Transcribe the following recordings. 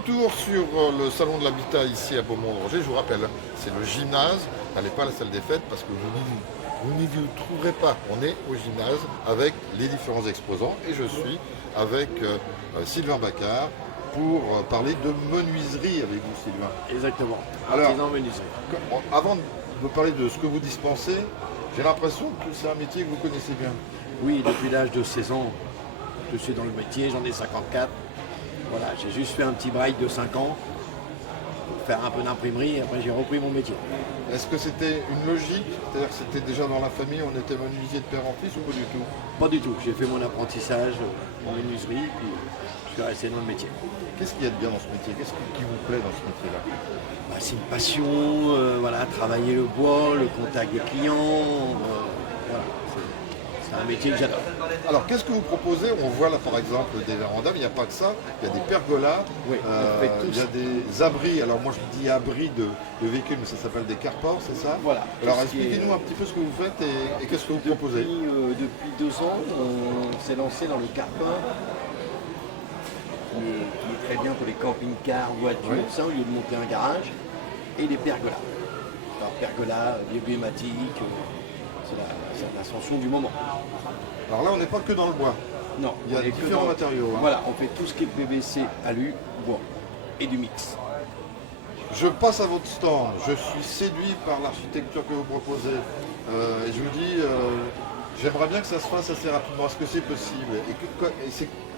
retour sur le salon de l'habitat ici à Beaumont-le-Roger. Je vous rappelle, c'est le gymnase. N'allez pas à la salle des fêtes parce que vous n'y vous trouverez pas. On est au gymnase avec les différents exposants et je suis avec Sylvain Bacard pour parler de menuiserie avec vous, Sylvain. Exactement. Alors, Artisan menuiserie. Avant de me parler de ce que vous dispensez, j'ai l'impression que c'est un métier que vous connaissez bien. Oui, depuis l'âge de 16 ans, je suis dans le métier, j'en ai 54. Voilà, j'ai juste fait un petit break de 5 ans pour faire un peu d'imprimerie et après j'ai repris mon métier. Est-ce que c'était une logique? C'est-à-dire que c'était déjà dans la famille, on était menuisier de père en fils ou pas du tout? Pas du tout, j'ai fait mon apprentissage en menuiserie puis je suis resté dans le métier. Qu'est-ce qu'il y a de bien dans ce métier? Qu'est-ce qui vous plaît dans ce métier-là? Bah, c'est une passion, voilà, travailler le bois, le contact des clients, voilà, c'est un métier que j'adore. Alors, qu'est-ce que vous proposez? On voit là, par exemple, des vérandas, mais il n'y a pas que ça. Il y a des pergolas, Oui, on fait tout il y a ça. des abris. Alors, moi, je dis abris de véhicules, mais ça s'appelle des carports, c'est ça? Voilà. Alors, Tout ce qui est- expliquez-nous un petit peu ce que vous faites et qu'est-ce que vous proposez. Depuis 2 ans, on s'est lancé dans le carport, qui est très bien pour les camping-cars, voitures, Oui. ça, au lieu de monter un garage, et les pergolas. Alors, pergolas, emblématiques, c'est l'ascension du moment. Alors là, on n'est pas que dans le bois. Non, Il y a on est que différents matériaux, hein. Voilà, on fait tout ce qui est PVC, alu, bois et du mix. Je passe à votre stand, je suis séduit par l'architecture que vous proposez. Et je vous dis, j'aimerais bien que ça se fasse assez rapidement. Est-ce que c'est possible?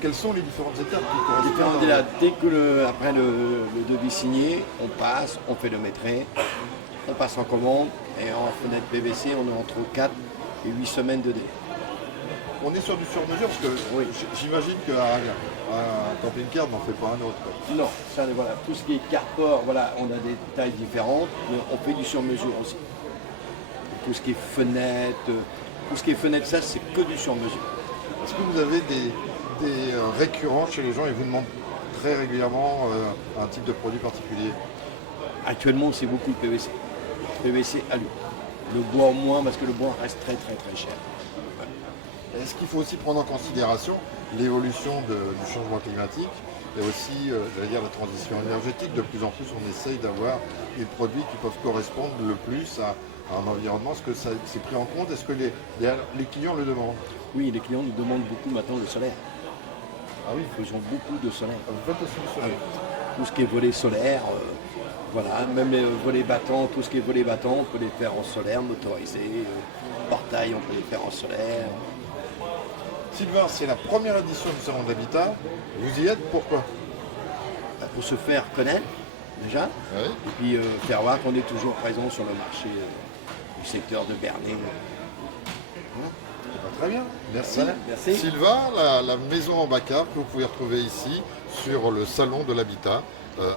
Quelles sont les différentes étapes qui correspondent Différent là, dès que après le devis signé, on passe, on fait le maîtrise, on passe en commande et en fenêtre PVC, on est entre 4 et 8 semaines de délai. On est sur du sur-mesure parce que Oui. j'imagine qu'un camping-car n'en fait pas un autre, quoi. Non, ça, voilà, tout ce qui est carport, voilà, on a des tailles différentes, mais on fait du sur-mesure aussi. Tout ce qui est fenêtre, ça c'est que du sur-mesure. Est-ce que vous avez des récurrents chez les gens et vous demandent très régulièrement un type de produit particulier? Actuellement, c'est beaucoup le PVC. PVC alu. Le bois au moins, parce que le bois reste très très très cher. Est-ce qu'il faut aussi prendre en considération l'évolution du changement climatique et aussi, j'allais dire, la transition énergétique? De plus en plus, on essaye d'avoir des produits qui peuvent correspondre le plus à un environnement. Est-ce que ça c'est pris en compte? Est-ce que les clients le demandent? Oui, les clients nous demandent beaucoup maintenant le solaire. Ah oui, Ils ont beaucoup de solaire. vous faites aussi le soleil. Tout ce qui est volet solaire, voilà, même les volets battants, tout ce qui est volet battant, on peut les faire en solaire, motorisé, portail, on peut les faire en solaire. Sylvain, c'est la première édition du Salon de l'Habitat. Vous y êtes, pourquoi? Pour se faire connaître, déjà, Oui. et puis faire voir qu'on est toujours présent sur le marché du secteur de Bernay. Très bien, merci. Voilà, merci. Sylvain, la maison en Bacard que vous pouvez retrouver ici sur le Salon de l'Habitat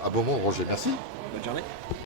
à Beaumont-le-Roger. Merci. Bonne journée.